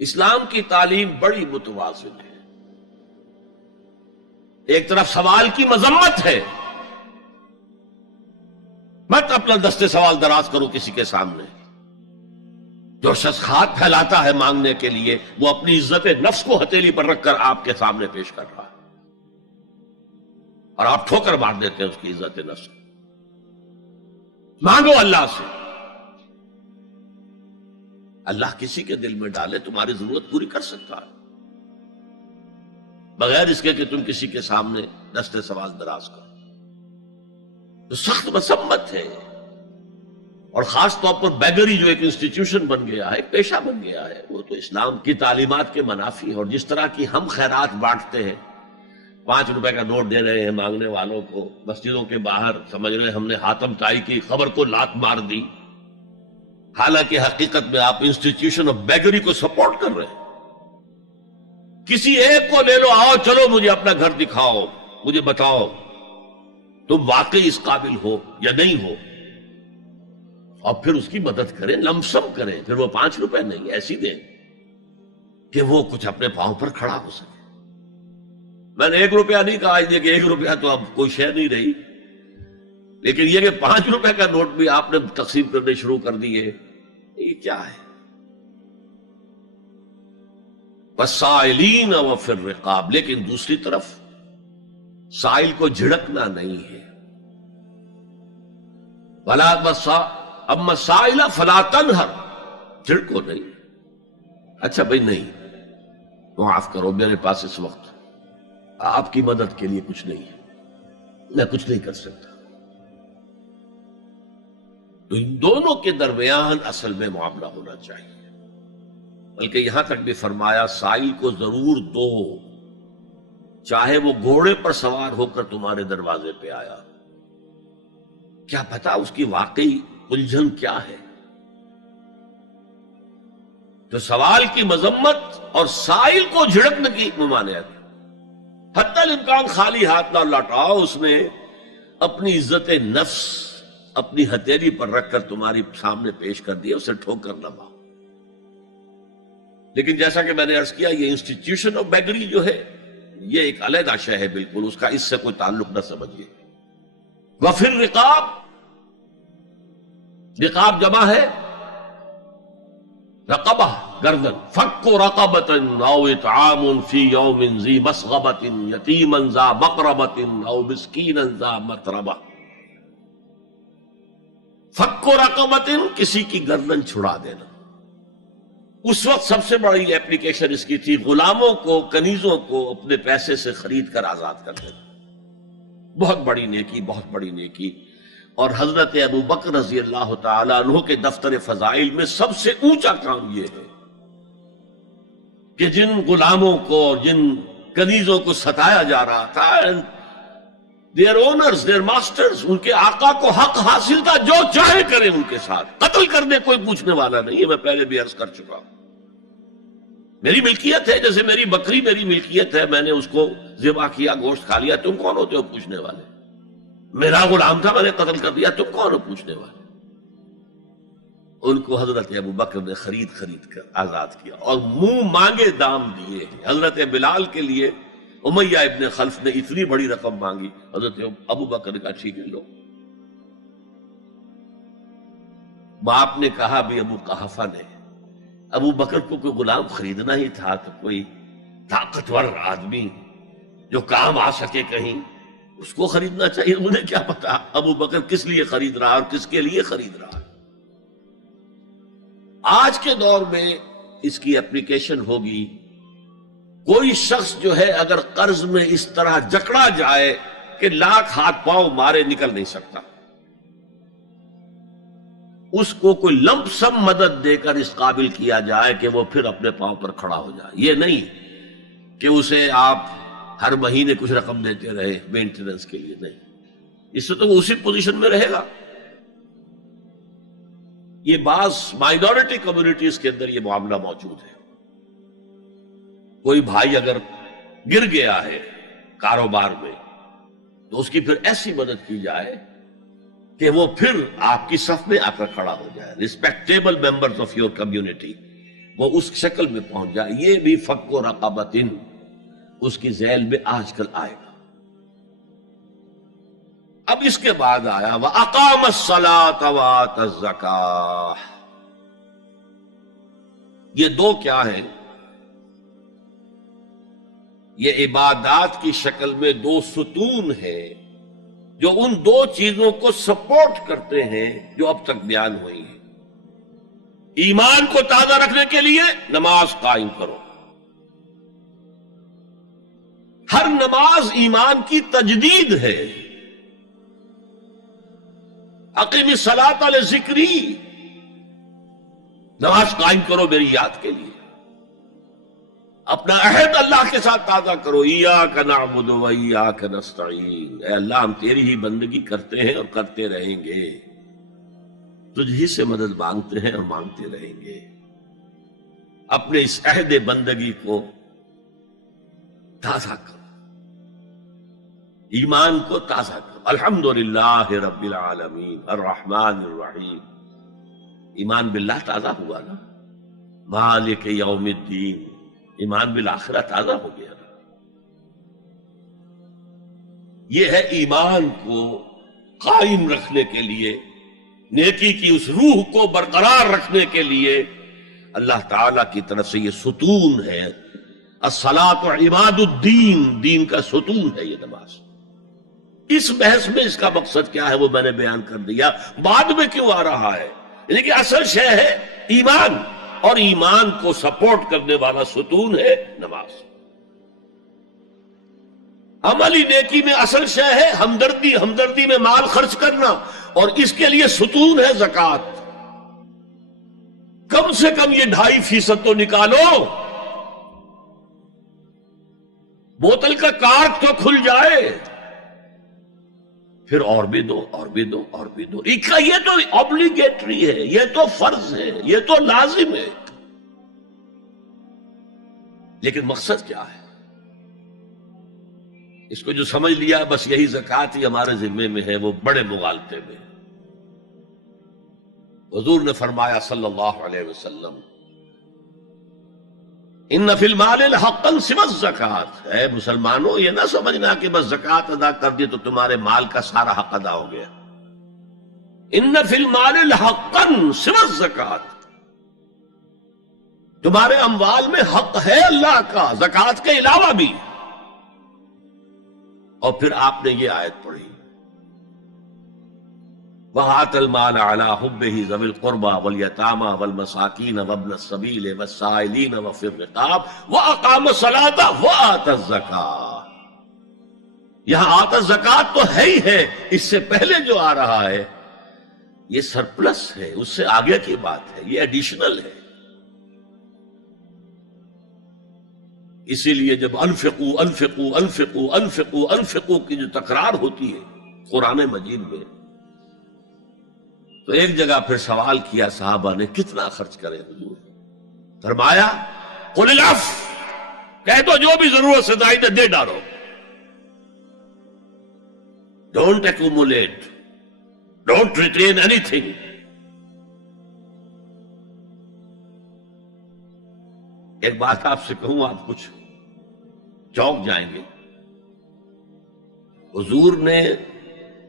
اسلام کی تعلیم بڑی متوازن ہے. ایک طرف سوال کی مذمت ہے، مت اپنا دستے سوال دراز کرو کسی کے سامنے. جو شخص ہاتھ پھیلاتا ہے مانگنے کے لیے، وہ اپنی عزت نفس کو ہتھیلی پر رکھ کر آپ کے سامنے پیش کر رہا ہے، اور آپ ٹھوکر مار دیتے ہیں اس کی عزت نفس کو. مانگو اللہ سے، اللہ کسی کے دل میں ڈالے تمہاری ضرورت پوری کر سکتا ہے، بغیر اس کے کہ تم کسی کے سامنے دستے سوال دراز کرو. تو سخت مذمت ہے. اور خاص طور پر بیگری جو ایک انسٹیٹیوشن بن گیا ہے، ایک پیشہ بن گیا ہے، وہ تو اسلام کی تعلیمات کے منافی ہے. اور جس طرح کی ہم خیرات بانٹتے ہیں، 5 روپے کا نوٹ دے رہے ہیں مانگنے والوں کو، مسجدوں کے باہر سمجھ رہے ہیں ہم نے حاتم طائی کی خبر کو لات مار دی، حالانکہ حقیقت میں آپ انسٹیٹیوشن آف بیگری کو سپورٹ کر رہے ہیں. کسی ایک کو لے لو، آؤ چلو مجھے اپنا گھر دکھاؤ، مجھے بتاؤ تم واقعی اس قابل ہو یا نہیں ہو، اور پھر اس کی مدد کریں، لمسم کریں. پھر وہ 5 روپے نہیں ایسی دیں کہ وہ کچھ اپنے پاؤں پر کھڑا ہو سکے. میں نے 1 روپیہ نہیں کہا، کہ 1 روپیہ تو اب کوئی شے نہیں رہی، لیکن یہ کہ 5 روپے کا نوٹ بھی آپ نے تقسیم کرنے شروع کر دیے، یہ کیا ہے؟ وَالسَّائِلِينَ وَفِي الرِّقَابِ. لیکن دوسری طرف سائل کو جھڑکنا نہیں ہے. اما السائل فلا تنہر، جھڑکو نہیں. اچھا بھائی نہیں، معاف کرو، میرے پاس اس وقت آپ کی مدد کے لیے کچھ نہیں ہے، میں کچھ نہیں کر سکتا. تو ان دونوں کے درمیان اصل میں معاملہ ہونا چاہیے. بلکہ یہاں تک بھی فرمایا سائل کو ضرور دو، چاہے وہ گھوڑے پر سوار ہو کر تمہارے دروازے پہ آیا. کیا پتا اس کی واقعی الجھن کیا ہے. تو سوال کی مذمت اور سائل کو جھڑکنے کی ممانعت. حتی الامکان خالی ہاتھ نہ لوٹاؤ، اس نے اپنی عزت نفس اپنی ہتھیلی پر رکھ کر تمہاری سامنے پیش کر دیا، اسے ٹھوکر نہ مارو. لیکن جیسا کہ میں نے عرض کیا، یہ انسٹیٹیوشن آف بیگری جو ہے یہ ایک علیحدہ شے ہے، بالکل اس کا اس سے کوئی تعلق نہ سمجھیے. وفی الرقاب، رقاب جمع ہے رقبہ، گردن. فک رقبۃ او اطعام فی یوم ذی مسغبۃ یتیما ذا مقربۃ او مسکینا ذا متربہ. فک رقبۃ، کسی کی گردن چھڑا دینا. اس وقت سب سے بڑی اپلیکیشن اس کی تھی غلاموں کو، کنیزوں کو اپنے پیسے سے خرید کر آزاد کر دینا. بہت بڑی نیکی، بہت بڑی نیکی. اور حضرت ابو بکر رضی اللہ تعالیٰ عنہ کے دفتر فضائل میں سب سے اونچا کام یہ ہے کہ جن غلاموں کو اور جن کنیزوں کو ستایا جا رہا تھا، دیئر اونرز، دیئر ماسٹرز، ان کے آقا کو حق حاصل تھا، جو چاہے کریں ان کے ساتھ، قتل کرنے کوئی پوچھنے والا نہیں ہے. میں پہلے بھی عرض کر چکا ہوں، میری ملکیت ہے، جیسے میری بکری میری ملکیت ہے، میں نے اس کو ذبح کیا، گوشت کھا لیا، تم کون ہوتے ہو پوچھنے والے؟ میرا غلام تھا، میں نے قتل کر دیا، تم کون ہو پوچھنے والے؟ ان کو حضرت ابو بکر نے خرید کر آزاد کیا اور منہ مانگے دام دیے. حضرت بلال کے لیے امیہ ابن خلف نے اتنی بڑی رقم مانگی، حضرت ابو بکر نے کہا ٹھیک ہے لو. باپ نے کہا بھی ابو قحافہ نے، ابو بکر کو کوئی غلام خریدنا ہی تھا تو کوئی طاقتور آدمی جو کام آ سکے کہیں، اس کو خریدنا چاہیے. انہیں کیا پتا ابو بکر کس لیے خرید رہا اور کس کے لیے خرید رہا. آج کے دور میں اس کی اپلیکیشن ہوگی. کوئی شخص جو ہے اگر قرض میں اس طرح جکڑا جائے کہ لاکھ ہاتھ پاؤں مارے نکل نہیں سکتا، اس کو کوئی لمپ سم مدد دے کر اس قابل کیا جائے کہ وہ پھر اپنے پاؤں پر کھڑا ہو جائے. یہ نہیں کہ اسے آپ ہر مہینے کچھ رقم دیتے رہے مینٹیننس کے لیے، نہیں، اس سے تو وہ اسی پوزیشن میں رہے گا. یہ بعض مائنورٹی کمیونٹیز کے اندر یہ معاملہ موجود ہے. کوئی بھائی اگر گر گیا ہے کاروبار میں تو اس کی پھر ایسی مدد کی جائے کہ وہ پھر آپ کی صف میں آ کر کھڑا ہو جائے. Respectable members of your community وہ اس شکل میں پہنچ جائے. یہ بھی فک و رقبتن اس کی ذیل میں آج کل آئے گا. اب اس کے بعد آیا وَأَقَامَ الصَّلَاةَ وَآتَى الزَّكَاةَ. یہ دو کیا ہیں؟ یہ عبادات کی شکل میں دو ستون ہیں جو ان دو چیزوں کو سپورٹ کرتے ہیں جو اب تک بیان ہوئی ہیں. ایمان کو تازہ رکھنے کے لیے نماز قائم کرو. ہر نماز ایمان کی تجدید ہے. اقیم الصلاۃ لذکری، نماز قائم کرو میری یاد کے لیے. اپنا عہد اللہ کے ساتھ تازہ کرو. ایاک نعبد و ایاک نستعین، اے اللہ ہم تیری ہی بندگی کرتے ہیں اور کرتے رہیں گے، تجھ ہی سے مدد مانگتے ہیں اور مانگتے رہیں گے. اپنے اس عہد بندگی کو تازہ کرو، ایمان کو تازہ کرو. الحمدللہ رب العالمین الرحمن الرحیم. ایمان باللہ تازہ ہوا نا. مالک یوم الدین، ایمان بالآخرہ تازہ ہو گیا نا. یہ ہے ایمان کو قائم رکھنے کے لیے، نیکی کی اس روح کو برقرار رکھنے کے لیے اللہ تعالی کی طرف سے یہ ستون ہے. الصلاۃ عماد الدین، دین کا ستون ہے یہ نماز. اس بحث میں اس کا مقصد کیا ہے وہ میں نے بیان کر دیا. بعد میں کیوں آ رہا ہے؟ یعنی کہ اصل شے ہے ایمان، اور ایمان کو سپورٹ کرنے والا ستون ہے نماز. عملی نیکی میں اصل شے ہے ہمدردی، ہمدردی میں مال خرچ کرنا، اور اس کے لیے ستون ہے زکوٰۃ. کم سے کم یہ 2.5% تو نکالو، بوتل کا کارک تو کھل جائے، پھر اور بھی دو اور بھی دو اور بھی دو. یہ تو obligatory ہے، یہ تو فرض ہے، یہ تو لازم ہے. لیکن مقصد کیا ہے؟ اس کو جو سمجھ لیا بس یہی زکوٰۃ ہی ہمارے ذمے میں ہے، وہ بڑے مغالطے میں. حضور نے فرمایا صلی اللہ علیہ وسلم ان فی المال حقا سوى الزکوٰۃ. اے مسلمانوں یہ نہ سمجھنا کہ بس زکوٰۃ ادا کر دی تو تمہارے مال کا سارا حق ادا ہو گیا. ان فی المال حقا سوى الزکوٰۃ، تمہارے اموال میں حق ہے اللہ کا زکوٰۃ کے علاوہ بھی. اور پھر آپ نے یہ آیت پڑھی وَآتَى الْمَالَ عَلَىٰ حُبِّهِ ذَوِي الْقُرْبَىٰ وَالْيَتَامَىٰ وَالْمَسَاكِينَ وَابْنَ السَّبِيلِ وَالسَّائِلِينَ وَفِي الرِّقَابِ وَأَقَامَ الصَّلَاةَ وَآتَى الزَّكَاةَ. یہاں آتَى الزَّكَاةَ تو ہے ہی ہے، اس سے پہلے جو آ رہا ہے یہ سرپلس ہے، اس سے آگے کی بات ہے، یہ ایڈیشنل ہے. اسی لیے جب انفقوا انفقوا انفقوا انفقوا انفقوا کی جو تکرار ہوتی ہے قرآن مجید میں، تو ایک جگہ پھر سوال کیا صحابہ نے کتنا خرچ کرے حضور؟ فرمایا قل العفو، کہہ دو جو بھی ضرورت سے زائد دے ڈالو. Don't accumulate, don't retain any thing. ایک بات آپ سے کہوں، آپ کچھ چونک جائیں گے. حضور نے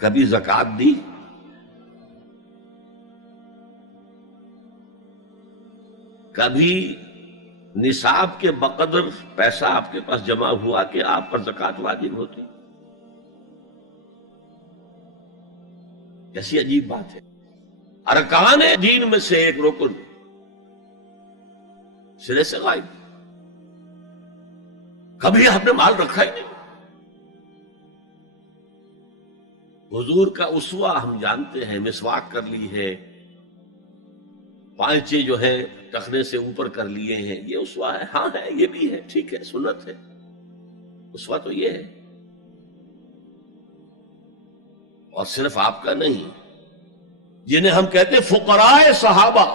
کبھی زکوٰۃ دی؟ کبھی نصاب کے بقدر پیسہ آپ کے پاس جمع ہوا کہ آپ پر زکوٰۃ واجب ہوتی؟ کیسی عجیب بات ہے. ارکان دین میں سے ایک رکن سرے سے غائب. کبھی آپ نے مال رکھا ہی نہیں. حضور کا اسوہ ہم جانتے ہیں، مسواک کر لی ہے، پانچے جو ہے ٹخنے سے اوپر کر لیے ہیں، یہ اسوہ ہے. ہاں ہے، یہ بھی ہے، ٹھیک ہے، سنت ہے. اسوہ تو یہ ہے. اور صرف آپ کا نہیں، جنہیں ہم کہتے ہیں فقراء صحابہ،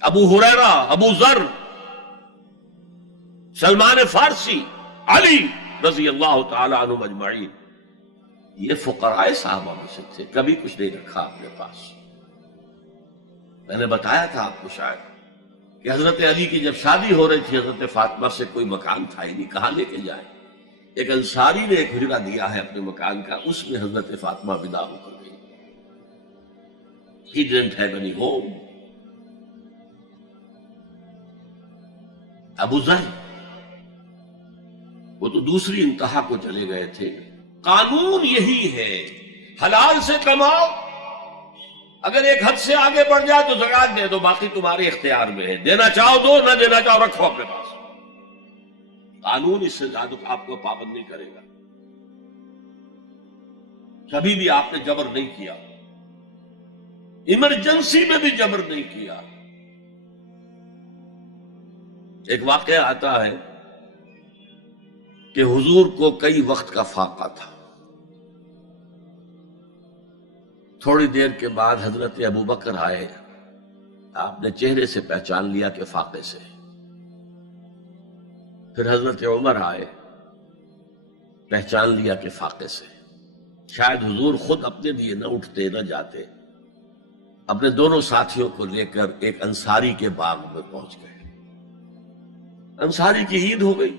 ابو ہریرہ، ابو ذر، سلمان فارسی، علی رضی اللہ تعالی عنہ اجمعین، یہ فقراء صحابہ میں سے تھے. کبھی کچھ نہیں رکھا اپنے پاس. میں نے بتایا تھا آپ کو شاید کہ حضرت علی کی جب شادی ہو رہی تھی حضرت فاطمہ سے، کوئی مکان تھا ہی نہیں، کہاں لے کے جائیں؟ ایک انصاری نے ایک حجرہ دیا ہے اپنے مکان کا، اس میں حضرت فاطمہ ودا ہو کر گئی. He didn't have any home. ابو ذر وہ تو دوسری انتہا کو چلے گئے تھے. قانون یہی ہے، حلال سے کماؤ، اگر ایک حد سے آگے بڑھ جائے تو زکات دے دو، باقی تمہارے اختیار میں ہے، دینا چاہو دو، نہ دینا چاہو رکھو اپنے پاس. قانون اس سے زیادہ آپ کو پابند نہیں کرے گا. کبھی بھی آپ نے جبر نہیں کیا، ایمرجنسی میں بھی جبر نہیں کیا. ایک واقعہ آتا ہے کہ حضور کو کئی وقت کا فاقہ تھا. تھوڑی دیر کے بعد حضرت ابو بکر آئے، آپ نے چہرے سے پہچان لیا کہ فاقے سے. پھر حضرت عمر آئے، پہچان لیا کہ فاقے سے. شاید حضور خود اپنے لیے نہ اٹھتے نہ جاتے، اپنے دونوں ساتھیوں کو لے کر ایک انصاری کے باغ میں پہنچ گئے. انصاری کی عید ہو گئی،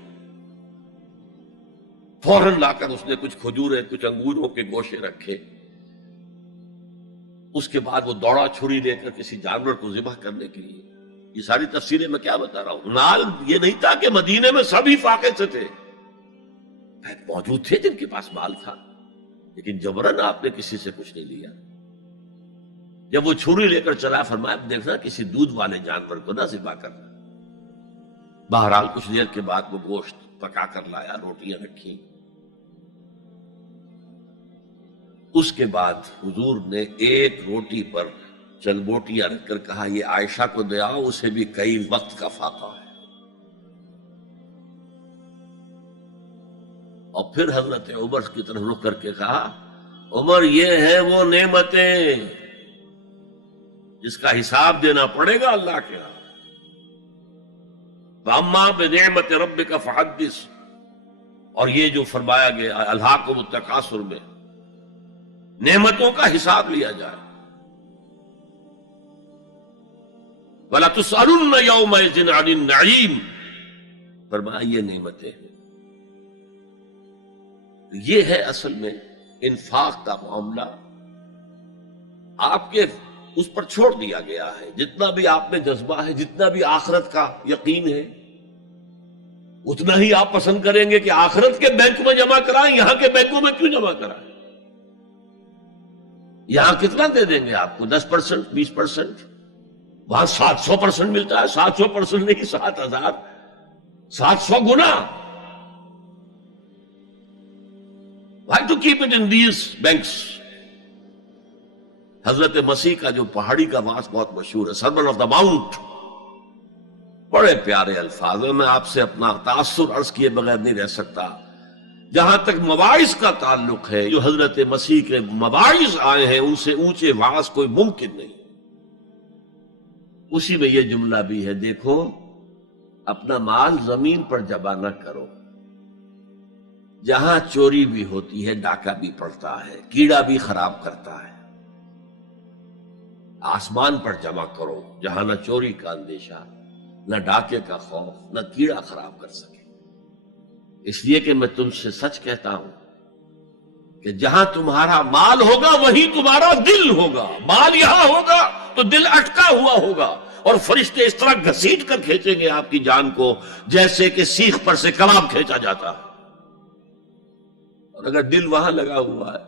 فوراً لا کر اس نے کچھ کھجوریں کچھ انگوروں کے گوشے رکھے. اس کے بعد وہ دوڑا چھری لے کر کسی جانور کو ذبح کرنے کے لیے. یہ ساری تفسیریں میں کیا بتا رہا ہوں. نال یہ نہیں تھا کہ مدینے میں سبھی فاقے سے تھے، موجود تھے جن کے پاس مال تھا، لیکن جبرن آپ نے کسی سے کچھ نہیں لیا. جب وہ چھری لے کر چلا، فرمایا دیکھنا کسی دودھ والے جانور کو نہ ذبح کرنا. بہرحال کچھ دیر کے بعد وہ گوشت پکا کر لایا، روٹیاں رکھی. اس کے بعد حضور نے ایک روٹی پر چند بوٹیاں رکھ کر کہا یہ عائشہ کو دے آؤ، اسے بھی کئی وقت کا فاقہ ہے. اور پھر حضرت عمر کی طرف رخ کر کے کہا عمر یہ ہیں وہ نعمتیں جس کا حساب دینا پڑے گا اللہ کے ہاں. وَأَمَّا بِنِعْمَةِ رَبِّكَ فَحَدِّثْ، اور یہ جو فرمایا گیا الہاکم التکاثر میں نعمتوں کا حساب لیا جائے. وَلَا تُسْأَلُنَّ يَوْمَئِذٍ عَنِ النَّعِيمِ، فرمایا یہ نعمتیں ہیں. یہ ہے اصل میں انفاق کا معاملہ. آپ کے اس پر چھوڑ دیا گیا ہے. جتنا بھی آپ میں جذبہ ہے، جتنا بھی آخرت کا یقین ہے، اتنا ہی آپ پسند کریں گے کہ آخرت کے بینک میں جمع کرائیں، یہاں کے بینکوں میں کیوں جمع کرائیں. یہاں کتنا دے دیں گے آپ کو؟ 10%، 20%. وہاں 700% ملتا ہے. 700% نہیں، 7,000، 700 گنا. Why to keep it in these banks? حضرت مسیح کا جو پہاڑی کا واس بہت مشہور ہے، سرمن آف دا ماؤنٹ، بڑے پیارے الفاظ ہیں. میں آپ سے اپنا تاثر عرض کیے بغیر نہیں رہ سکتا. جہاں تک مواعظ کا تعلق ہے، جو حضرت مسیح کے مواعظ آئے ہیں ان سے اونچے واعظ کوئی ممکن نہیں. اسی میں یہ جملہ بھی ہے، دیکھو اپنا مال زمین پر جمع نہ کرو، جہاں چوری بھی ہوتی ہے ڈاکہ بھی پڑتا ہے، کیڑا بھی خراب کرتا ہے. آسمان پر جمع کرو جہاں نہ چوری کا اندیشہ، نہ ڈاکے کا خوف، نہ کیڑا خراب کر سکے. اس لیے کہ میں تم سے سچ کہتا ہوں کہ جہاں تمہارا مال ہوگا وہیں تمہارا دل ہوگا. مال یہاں ہوگا تو دل اٹکا ہوا ہوگا، اور فرشتے اس طرح گھسیٹ کر کھینچیں گے آپ کی جان کو جیسے کہ سیخ پر سے کباب کھینچا جاتا ہے. اور اگر دل وہاں لگا ہوا ہے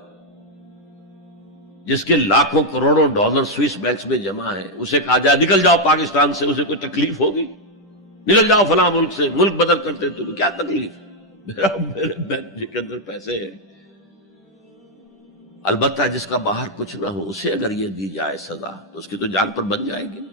جس کے لاکھوں کروڑوں ڈالر سوئس بینکس میں جمع ہیں، اسے کہا جائے نکل جاؤ پاکستان سے، اسے کوئی تکلیف ہوگی؟ نکل جاؤ فلاں ملک سے، ملک بدل کرتے تو کیا تکلیف؟ میرے بینک کے اندر پیسے ہیں. البتہ جس کا باہر کچھ نہ ہو اسے اگر یہ دی جائے سزا تو اس کی تو جان پر بن جائے گی.